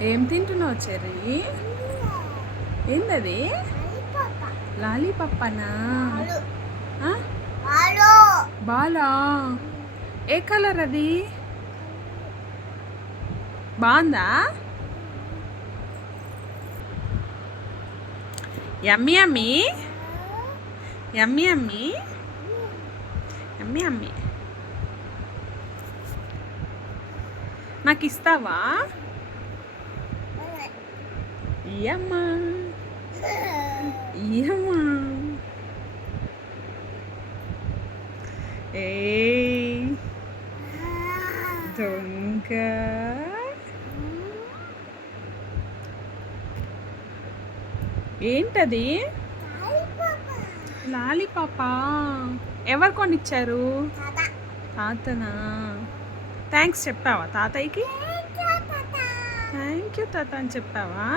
ఏం తింటున్నావు చెర్రీ? ఏందది? లాలీపప్పనా? బాలా? ఏ కలర్ అది? బాగుందా? యమ్మీ యమ్మీ యమ్మీ యమ్మీ యమ్మీ యమ్మీ. నాకు ఇస్తావా? ఇయ్యమ్మా ఇయ్యమ్మా. ఏ దొంగ. ఏంటది? లాలీపాపా? ఎవరు కొనిచ్చారు? తాతనా? థ్యాంక్స్ చెప్పావా తాతయ్యకి? థ్యాంక్ యూ తాత అని చెప్పావా?